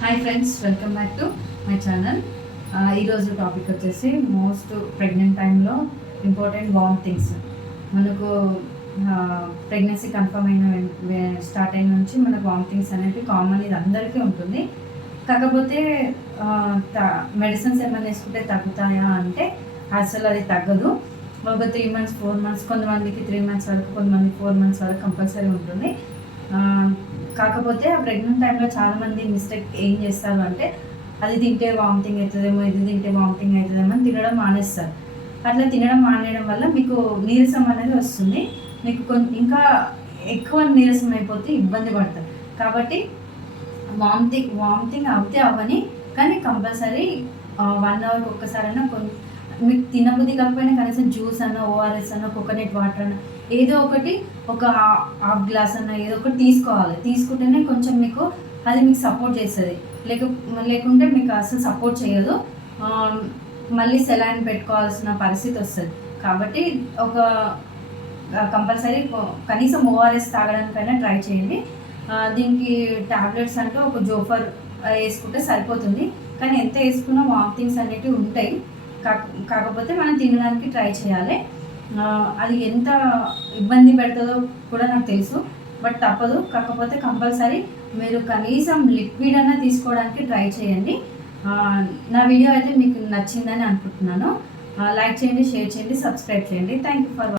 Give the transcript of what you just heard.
Hi friends, welcome back to my channel. ఈరోజు topic వచ్చేసి most pregnant టైంలో important vomitings. మనకు ప్రెగ్నెన్సీ కన్ఫర్మ్ స్టార్ట్ అయిన నుంచి మనకు వామిటింగ్స్ అనేవి కామన్, ఇది అందరికీ ఉంటుంది. కాకపోతే మెడిసిన్స్ ఏమైనా వేసుకుంటే తగ్గుతాయా అంటే అసలు అది తగ్గదు. ఒక 3 months 4 months, కొంతమందికి 3 months వరకు, కొంతమంది 4 months వరకు కంపల్సరీ ఉంటుంది. కాకపోతే ఆ ప్రెగ్నెంట్ టైంలో చాలామంది మిస్టేక్ ఏం చేస్తారు అంటే అది తింటే వామిటింగ్ అవుతుందేమో, ఇది తింటే వామిటింగ్ అవుతుందేమో అని తినడం మానేస్తారు. అట్లా తినడం మానేయడం వల్ల మీకు నీరసం అనేది వస్తుంది. మీకు ఇంకా ఎక్కువ నీరసం అయిపోతే ఇబ్బంది పడతారు. కాబట్టి వామిటింగ్ అవుతే అవని, కానీ కంపల్సరీ 1 hourకి ఒక్కసారైనా మీకు తినబుద్ధి కాకపోయినా కనీసం జ్యూస్ అన్న, ఓఆర్ఎస్ అన్న, కోకోనట్ వాటర్ అన్న, ఏదో ఒకటి ఒక హాఫ్ గ్లాస్ అన్న ఏదో ఒకటి తీసుకోవాలి. తీసుకుంటేనే కొంచెం మీకు అది మీకు సపోర్ట్ చేస్తుంది. లేకుంటే మీకు అసలు సపోర్ట్ చేయదు. మళ్ళీ సెలైన్ పెట్టుకోవాల్సిన పరిస్థితి వస్తుంది. కాబట్టి ఒక కంపల్సరీ కనీసం ఓఆర్ఎస్ తాగడానికైనా ట్రై చేయండి. దీనికి టాబ్లెట్స్ అంటూ ఒక జోఫర్ వేసుకుంటే సరిపోతుంది. కానీ ఎంత వేసుకున్నా వామిటింగ్స్ అనేటివి ఉంటాయి. కాకపోతే మనం తినడానికి ట్రై చేయాలి. అది ఎంత ఇబ్బంది పెడుతుందో కూడా నాకు తెలుసు, బట్ తప్పదు. కాకపోతే కంపల్సరీ మీరు కనీసం లిక్విడ్ అన్నా తీసుకోవడానికి ట్రై చేయండి. నా వీడియో అయితే మీకు నచ్చిందని అనుకుంటున్నాను. లైక్ చేయండి, షేర్ చేయండి, సబ్స్క్రైబ్ చేయండి. Thank you for